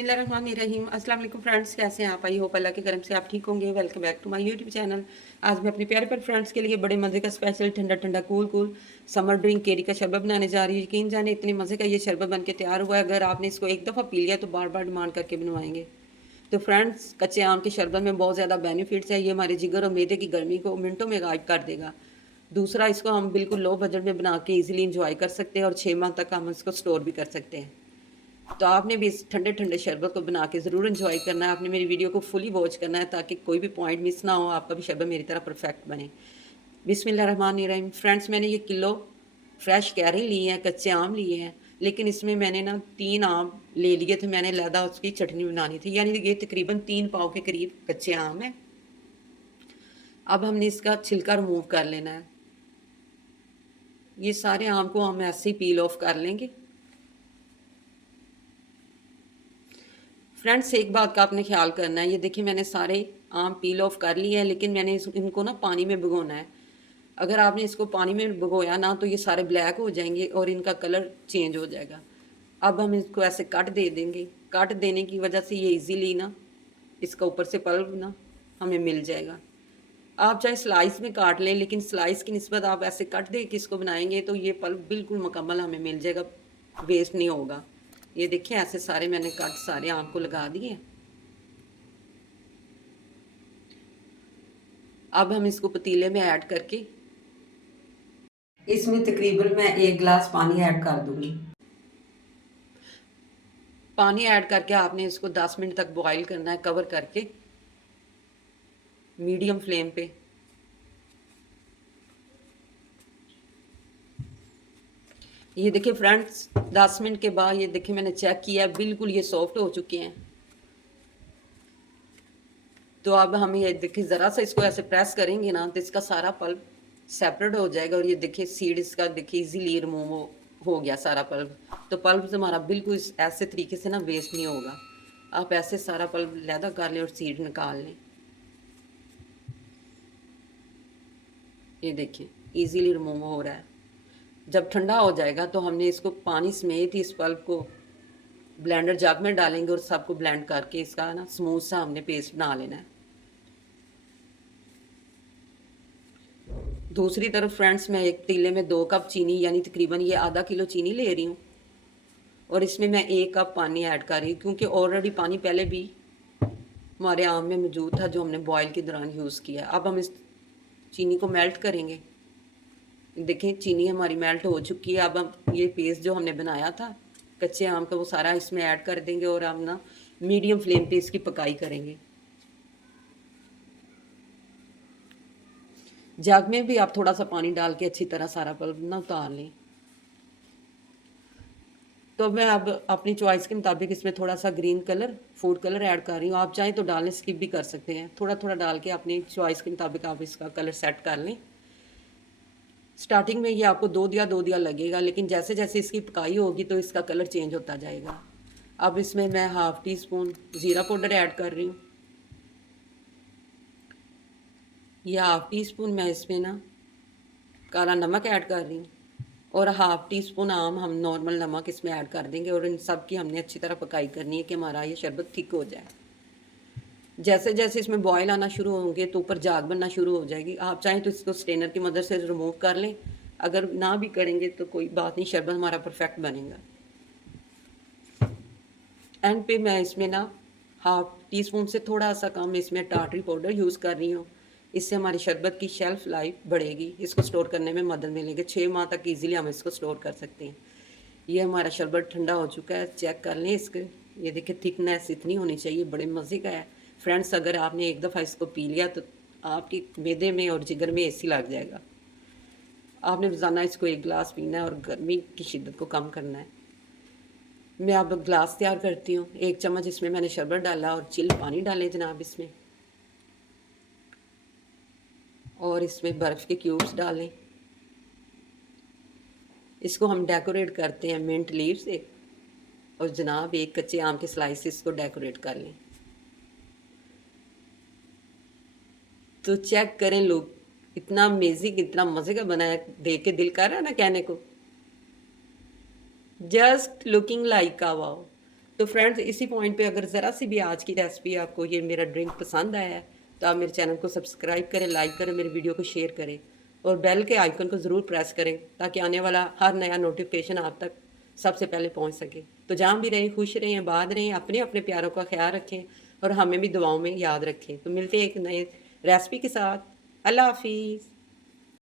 बिस्मिल्लाहिर्रहमानिर्रहीम। अस्सलाम वालेकुम फ्रेंड्स, कैसे हैं आप? आई होप अल्लाह के करम से आप ठीक होंगे। Welcome back to my YouTube channel. आज मैं अपने प्यारे प्यारे फ्रेंड्स के लिए बड़े मज़े का स्पेशल ठंडा ठंडा कूल कूल समर ड्रिंक केरी का शरबत बनाने जा रही हूँ। यकीन जाने इतने मज़े का ये शरबत बन के तैयार हुआ है, अगर आपने इसको एक दफ़ा पी लिया तो बार बार डिमांड करके बनवाएंगे। तो फ्रेंड्स, कच्चे आम के शरबत में बहुत ज़्यादा बेनिफिट्स है। ये हमारे जिगर और मैदे की गर्मी को मिनटों में गायब कर देगा। दूसरा, इसको हम बिल्कुल लो बजट में बना के ईजिली इंजॉय कर सकते हैं और 6 माह तक हम इसको स्टोर भी कर सकते हैं। तो आपने भी इस ठंडे ठंडे शरबत को बना के ज़रूर एंजॉय करना है। आपने मेरी वीडियो को फुली वॉच करना है ताकि कोई भी पॉइंट मिस ना हो, आपका भी शरबत मेरी तरह परफेक्ट बने। बिस्मिल्लाहिर्रहमानिर्रहीम। फ्रेंड्स, मैंने ये किलो फ्रेश कैरी लिए हैं, कच्चे आम लिए हैं, लेकिन इसमें मैंने ना 3 आम ले लिए थे। मैंने लहदा उसकी चटनी बनानी थी, यानी ये तकरीबन 3 पाव के करीब कच्चे आम है। अब हमने इसका छिलका रिमूव कर लेना है। ये सारे आम को हम ऐसे ही पील ऑफ कर लेंगे। फ्रेंड्स, एक बात का आपने ख्याल करना है। ये देखिए, मैंने सारे आम पील ऑफ कर लिए हैं, लेकिन मैंने इनको ना पानी में भिगोना है। अगर आपने इसको पानी में भिगोया ना तो ये सारे ब्लैक हो जाएंगे और इनका कलर चेंज हो जाएगा। अब हम इसको ऐसे कट दे देंगे। कट देने की वजह से ये इजीली ना इसका ऊपर से पल्प ना हमें मिल जाएगा। आप चाहे स्लाइस में काट लें, लेकिन स्लाइस की निस्बत आप ऐसे कट दे के इसको बनाएंगे तो ये पल्प बिल्कुल मुकम्मल हमें मिल जाएगा, वेस्ट नहीं होगा। ये देखिए, ऐसे सारे मैंने कट सारे आम को लगा दिए। अब हम इसको पतीले में ऐड करके इसमें तकरीबन मैं 1 गिलास पानी ऐड कर दूंगी। पानी ऐड करके आपने इसको 10 मिनट तक बॉईल करना है, कवर करके मीडियम फ्लेम पे। ये देखिए फ्रेंड्स, 10 मिनट के बाद ये देखिए मैंने चेक किया, बिल्कुल ये सॉफ्ट हो चुके हैं। तो अब हम ये देखिए ज़रा सा इसको ऐसे प्रेस करेंगे ना तो इसका सारा पल्प सेपरेट हो जाएगा और ये देखिए सीड इसका देखिए इजीली रिमूव हो गया सारा पल्प। तो पल्प हमारा बिल्कुल ऐसे तरीके से ना वेस्ट नहीं होगा। आप ऐसे सारा पल्प लैदा कर लें और सीड निकाल लें। ये देखिए इजीली रिमूव हो रहा है। जब ठंडा हो जाएगा तो हमने इसको पानी समेत ही इस पल्प को ब्लेंडर जग में डालेंगे और सबको ब्लेंड करके इसका ना स्मूथ सा हमने पेस्ट बना लेना है। दूसरी तरफ फ्रेंड्स, मैं एक पतीले में 2 कप चीनी यानी तकरीबन ये आधा किलो चीनी ले रही हूँ और इसमें मैं 1 कप पानी ऐड कर रही हूँ, क्योंकि ऑलरेडी पानी पहले भी हमारे आम में मौजूद था जो हमने बॉयल के दौरान यूज़ किया। अब हम इस चीनी को मेल्ट करेंगे। देखें, चीनी हमारी मेल्ट हो चुकी है। अब हम ये पेस्ट जो हमने बनाया था कच्चे आम का वो सारा इसमें ऐड कर देंगे और हम ना मीडियम फ्लेम पे इसकी पकाई करेंगे। जग में भी आप थोड़ा सा पानी डाल के अच्छी तरह सारा पल्प ना उतार लें। तो मैं अब अपनी चॉइस के मुताबिक इसमें थोड़ा सा green colour food colour add कर रही हूँ। आप चाहें तो डालने स्किप भी कर सकते हैं। थोड़ा थोड़ा डाल के अपनी चॉइस के मुताबिक आप इसका कलर सेट कर लें। स्टार्टिंग में ये आपको दो दिया लगेगा, लेकिन जैसे जैसे इसकी पकाई होगी तो इसका कलर चेंज होता जाएगा। अब इसमें मैं हाफ़ टी स्पून ज़ीरा पाउडर ऐड कर रही हूँ। या हाफ़ टी स्पून मैं इसमें ना काला नमक ऐड कर रही हूँ और हाफ़ टी स्पून हम नॉर्मल नमक इसमें ऐड कर देंगे और इन सब की हमने अच्छी तरह पकाई करनी है कि हमारा ये शरबत थिक हो जाए। जैसे जैसे इसमें बॉयल आना शुरू होंगे तो ऊपर झाग बनना शुरू हो जाएगी। आप चाहें तो इसको स्ट्रेनर की मदद से रिमूव कर लें, अगर ना भी करेंगे तो कोई बात नहीं, शरबत हमारा परफेक्ट बनेगा। एंड पे मैं इसमें ना हाफ़ टी स्पून से थोड़ा सा कम इसमें टाटरी पाउडर यूज़ कर रही हूँ। इससे हमारी शरबत की शेल्फ़ लाइफ बढ़ेगी, इसको स्टोर करने में मदद मिलेगी। 6 माह तक इजीली हम इसको स्टोर कर सकते हैं। ये हमारा शरबत ठंडा हो चुका है, चेक कर लें इसके। ये देखिए थिकनेस इतनी होनी चाहिए, बड़े मज़े का है फ्रेंड्स। अगर आपने एक दफ़ा इसको पी लिया तो आपकी मैदे में और जिगर में एसी लग जाएगा। आपने रोज़ाना इसको 1 गिलास पीना है और गर्मी की शिद्दत को कम करना है। मैं अब ग्लास तैयार करती हूँ। 1 चम्मच इसमें मैंने शरबत डाला और चिल पानी डाले जनाब इसमें, और इसमें बर्फ़ के क्यूब्स डालें। इसको हम डेकोरेट करते हैं मिंट लीव से और जनाब एक कच्चे आम के स्लाइसिस को डेकोरेट कर लें। तो चेक करें लोग, इतना अमेजिंग इतना मज़े का बना है, देख के दिल कर रहा है ना कहने को, जस्ट लुकिंग लाइक आ वाओ। तो फ्रेंड्स इसी पॉइंट पे अगर ज़रा सी भी आज की रेसिपी आपको ये मेरा ड्रिंक पसंद आया है तो आप मेरे चैनल को सब्सक्राइब करें, लाइक करें, मेरे वीडियो को शेयर करें और बेल के आइकन को ज़रूर प्रेस करें ताकि आने वाला हर नया नोटिफिकेशन आप तक सबसे पहले पहुंच सके। तो जहाँ भी रहें खुश रहें, आबाद रहें, अपने अपने प्यारों का ख्याल रखें और हमें भी दुआओं में याद रखें। तो मिलते हैं एक नए रेसिपी के साथ। अल्लाह हाफिज़।